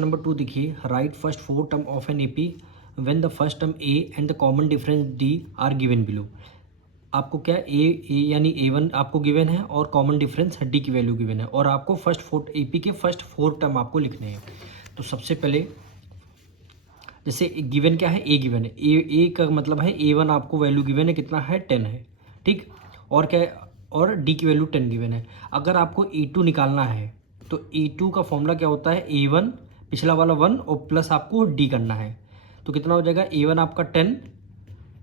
Number 2 देखिए, right first four term of an AP when the first term A and the common difference D R given below. आपको क्या ए यानी A1 आपको given है और common difference D की value given है और आपको फर्स्ट फोर एपी के फर्स्ट फोर टर्म आपको लिखने हैं। तो सबसे पहले जैसे गिवन क्या है, ए गिवन है, ए का मतलब है A1 आपको वैल्यू गिवन है, कितना है 10 है, ठीक। और क्या है, और डी की वैल्यू 10 गिवन है। अगर आपको A2 निकालना है तो A2 का फॉर्मूला क्या होता है, A1 पिछला वाला 1 और प्लस आपको डी करना है। तो कितना हो जाएगा, A1 आपका 10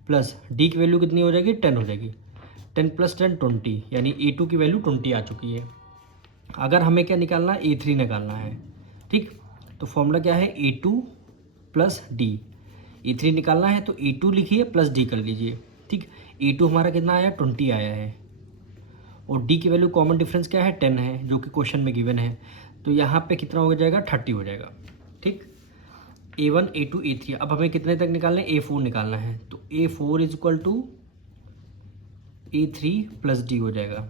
प्लस डी की वैल्यू कितनी हो जाएगी, 10 हो जाएगी। 10 + 10 20, यानी A2 की वैल्यू 20 आ चुकी है। अगर हमें क्या निकालना है, A3 निकालना है, ठीक। तो फॉर्मूला क्या है, A2 + D। A3 निकालना है तो A2 लिखिए प्लस D कर लीजिए, ठीक। A2 हमारा कितना आया, 20 आया है और D की वैल्यू कॉमन डिफरेंस क्या है, 10 है, जो कि क्वेश्चन में गिवन है। तो यहाँ पे कितना हो जाएगा, 30 हो जाएगा, ठीक। A1 A2 A3, अब हमें कितने तक निकालना है, A4 निकालना है। तो A4 = A3 + D हो जाएगा,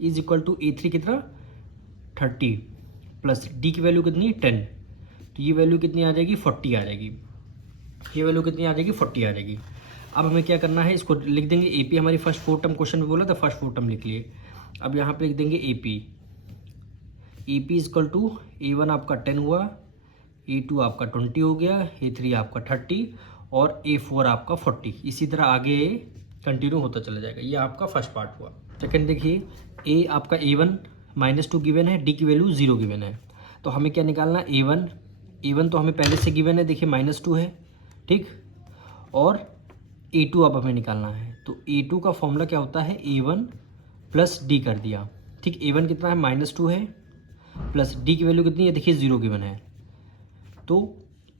= A3 कितना 30 प्लस D की वैल्यू कितनी 10, तो ये वैल्यू कितनी आ जाएगी, 40 आ जाएगी। ये वैल्यू कितनी आ जाएगी, 40 आ जाएगी। अब हमें क्या करना है, इसको लिख देंगे AP, हमारी फर्स्ट फोर टर्म क्वेश्चन में बोला था, फर्स्ट फोर टर्म लिख लिए। अब यहाँ पे लिख देंगे AP = A1 आपका 10 हुआ, A2 आपका 20 हो गया, A3 आपका 30 और A4 आपका 40। इसी तरह आगे कंटिन्यू होता चला जाएगा। ये आपका फर्स्ट पार्ट हुआ। सेकंड देखिए, A आपका A1 -2 गिवन है, D की वैल्यू 0 गिवन है। तो हमें क्या निकालना है, A1 तो हमें पहले से गिवन है, देखिए -2 है, ठीक। और A2 अब हमें निकालना है। तो A2 का फॉर्मूला क्या होता है, A1 + D कर दिया, ठीक। A1 कितना है, -2 है, प्लस D की वैल्यू कितनी है, देखिए 0 गिवन है। तो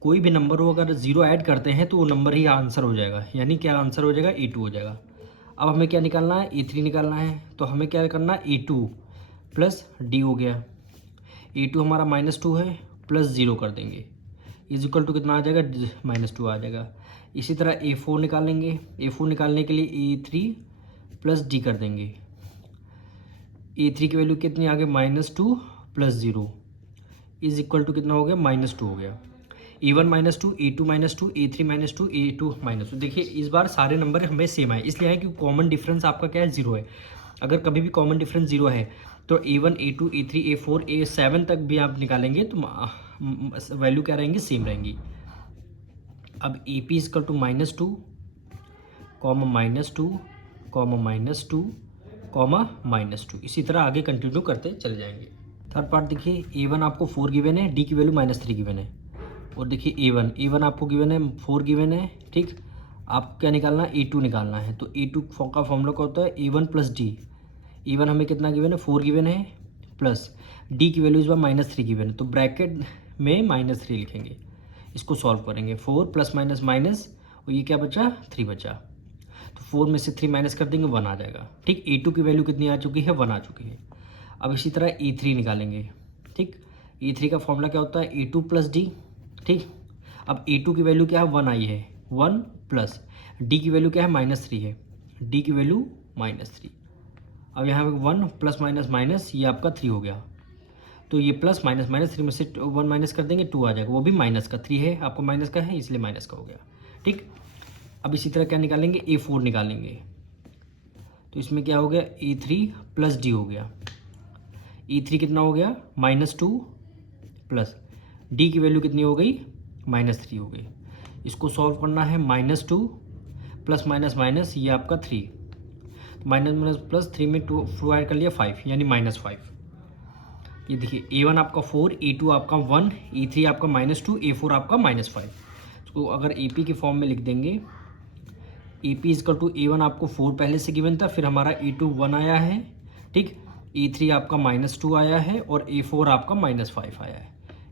कोई भी नंबर हो, अगर 0 ऐड करते हैं तो वो नंबर ही आंसर हो जाएगा, यानी क्या आंसर हो जाएगा, A2 हो जाएगा। अब हमें क्या निकालना है, A3 निकालना है। तो हमें क्या करना है, A2 + D हो गया। A2 हमारा -2 है, प्लस 0 कर देंगे, = कितना आ जाएगा, -2 आ जाएगा। इसी तरह A4 निकालेंगे। A4 निकालने के लिए A3 + D कर देंगे। A3 की वैल्यू कितनी आ गई, -2 + 0 = कितना हो गया, -2 हो गया। A1 -2, A2 -2, A3 -2, A2 -2। देखिए इस बार सारे नंबर हमें सेम आए, इसलिए है कि कॉमन डिफरेंस आपका क्या है, 0 है। अगर कभी भी कॉमन डिफरेंस 0 है तो A1 A2 A3 A4 A7 तक भी आप निकालेंगे तो वैल्यू क्या रहेंगी, सेम रहेंगी। अब AP = -2, -2, -2, इसी तरह आगे कंटिन्यू करते चले जाएंगे। थर्ड पार्ट देखिए, A1 आपको 4 गिवन है, D की वैल्यू -3 गिवन है। और देखिए A1 आपको गिवन है, 4 गिवन है, ठीक। आपको क्या निकालना है, A2 निकालना है। तो A2 का फॉर्मूला क्या होता है, A1 + D। A1 हमें कितना गिवन है, 4 गिवन है, प्लस D की वैल्यू इस बार -3 गिवन है। तो ब्रैकेट में -3 लिखेंगे, इसको सॉल्व करेंगे। 4 + माइनस और ये क्या बचा, 3 बचा। तो 4 में से 3 माइनस कर देंगे, 1 आ जाएगा, ठीक। A2 की वैल्यू कितनी आ चुकी है, 1 आ चुकी है। अब इसी तरह A3 निकालेंगे, ठीक। A3 का फॉर्मूला क्या होता है, A2 + D, ठीक। अब A2 की वैल्यू क्या है, 1 आई है, 1 प्लस D की वैल्यू क्या है, -3 है, D की वैल्यू -3। अब यहाँ पे 1 + माइनस ये आपका 3 हो गया। तो ये प्लस माइनस 3 में से 1 माइनस कर देंगे, 2 आ जाएगा, वो भी माइनस का, 3 है आपको माइनस का है इसलिए माइनस का हो गया, ठीक। अब इसी तरह क्या निकालेंगे, A4 निकालेंगे। तो इसमें क्या हो गया, A3 + D हो गया। E3 कितना हो गया, -2 प्लस D की वैल्यू कितनी हो गई, -3 हो गई। इसको सॉल्व करना है, -2 प्लस माइनस ये आपका 3, माइनस प्लस 3 में 2 ऐड कर लिया, 5 यानी -5। ये देखिए A1 आपका 4, A2 आपका 1, E3 आपका -2, A4 आपका -5। तो अगर AP की फॉर्म में लिख देंगे, AP = A1 आपको 4 पहले से गिवन था, फिर हमारा A2 1 आया है, ठीक। E3 आपका -2 आया है और A4 आपका -5 आया है।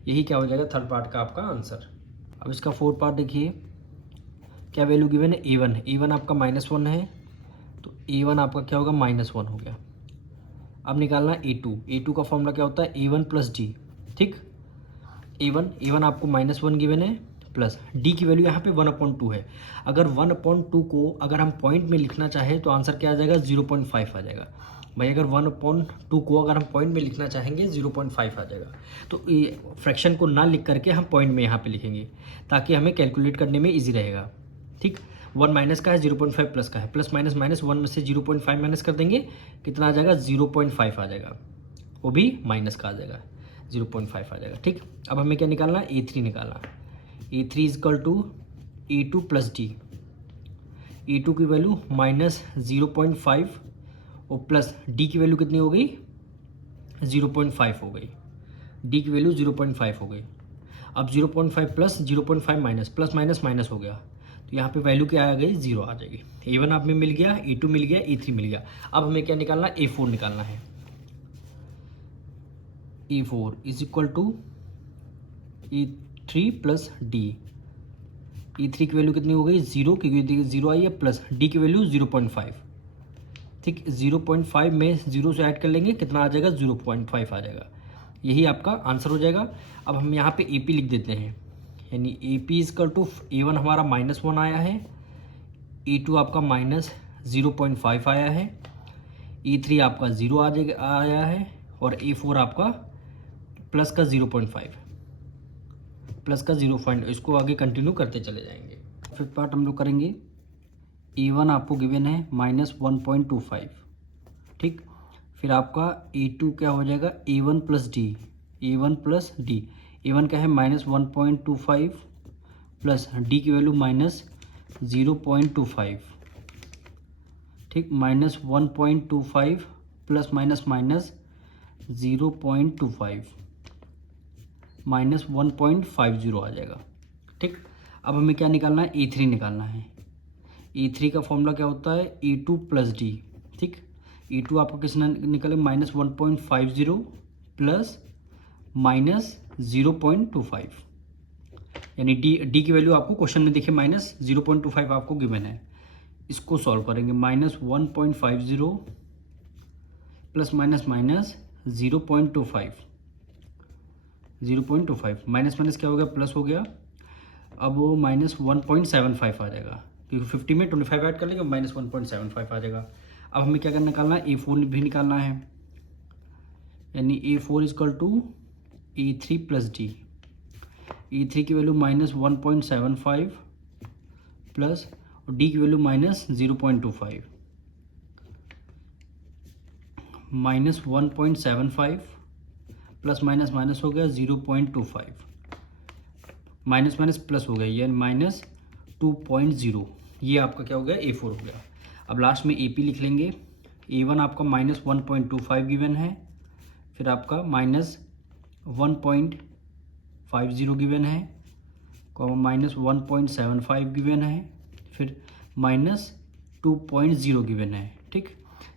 यही क्या हो जाएगा, थर्ड पार्ट का आपका आंसर। अब इसका फोर्थ पार्ट देखिए, क्या वैल्यू गिवन है, A1 आपका -1 है, तो A1 आपका क्या होगा, -1 हो गया। अब निकालना है A2 का फॉर्मूला क्या होता है, A1 + D, ठीक। A1 आपको -1 गिवन है, प्लस D की वैल्यू यहाँ पे 1/2 है। अगर 1/2 को अगर हम पॉइंट में लिखना चाहें तो आंसर क्या आ जाएगा, 0.5 आ जाएगा। भाई अगर 1/2 को अगर हम पॉइंट में लिखना चाहेंगे 0.5 आ जाएगा। तो ये फ्रैक्शन को ना लिख करके हम पॉइंट में यहाँ पे लिखेंगे ताकि हमें कैलकुलेट करने में ईजी रहेगा। ठीक, 1 माइनस का है, 0.5 प्लस का है, प्लस माइनस माइनस 1 में से 0.5 माइनस कर देंगे, कितना आ जाएगा 0.5 आ जाएगा, वो भी माइनस का आ जाएगा, 0.5 आ जाएगा। ठीक, अब हमें क्या निकालना है, A3 निकालना। A3 is equal to A2 plus D. A2 की वैल्यू -0.5 और प्लस डी की वैल्यू कितनी हो गई, 0.5 हो गई। डी की वैल्यू 0.5 हो गई। अब 0.5 plus 0.5 minus, plus minus minus हो गया, तो यहाँ पे वैल्यू क्या आ गई, 0 आ जाएगी। A1 आप में मिल गया, A2 मिल गया, A3 मिल गया। अब हमें क्या निकालना है, A4 निकालना है। A4 is equal to A3 plus d. E3 की वैल्यू कितनी हो गई, 0, क्योंकि 0 आई है, प्लस डी की वैल्यू 0.5। ठीक, 0.5 में 0 से ऐड कर लेंगे, कितना आ जाएगा, 0.5 आ जाएगा। यही आपका आंसर हो जाएगा। अब हम यहाँ पे AP लिख देते हैं, यानी AP इजकल टू A1 हमारा -1 आया है, A2 आपका -0.5 आया है, E3 आपका 0 आ जाएगा आया है, और A4 आपका प्लस का 0.5, प्लस का 0. इसको आगे कंटिन्यू करते चले जाएंगे। फिफ्थ पार्ट हम लोग करेंगे। A1 आपको गिवन है -1.25। ठीक, फिर आपका A2 क्या हो जाएगा, A1 plus D. A1 plus D, A1 क्या है -1.25 प्लस डी की वैल्यू -0.25। ठीक, -1.25 प्लस माइनस माइनस 0.25 -1.50 आ जाएगा। ठीक, अब हमें क्या निकालना है, A3 निकालना है। A3 का फॉर्मूला क्या होता है, A2 प्लस डी। ठीक, E2 आपको किसने निकले, -1.50 प्लस -0.25, यानी डी की वैल्यू आपको क्वेश्चन में देखिए -0.25 आपको गिवन है। इसको सॉल्व करेंगे, -1.50 plus minus minus 0.25 minus minus क्या हो गया, प्लस हो गया। अब वो -1.75 आ जाएगा, क्योंकि 50 में 25 ऐड कर लेंगे, -1.75 आ जाएगा। अब हमें क्या करना, निकालना है, A4 भी निकालना है, यानी A4 is equal to A3 plus d. E3 की वैल्यू -1.75 प्लस डी की वैल्यू -0.25, -1.75 प्लस माइनस माइनस हो गया 0.25, माइनस माइनस प्लस हो गया, ये -2.0, ये आपका क्या हो गया, A4 हो गया। अब लास्ट में AP लिख लेंगे। A1 आपका -1.25 गिवन है, फिर आपका -1.50 गिवन है, -1.75 गिवन है, फिर -2.0 गिवन है। ठीक,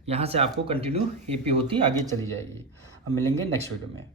यहाँ से आपको कंटिन्यू AP होती आगे चली जाएगी। अब मिलेंगे नेक्स्ट वीडियो में।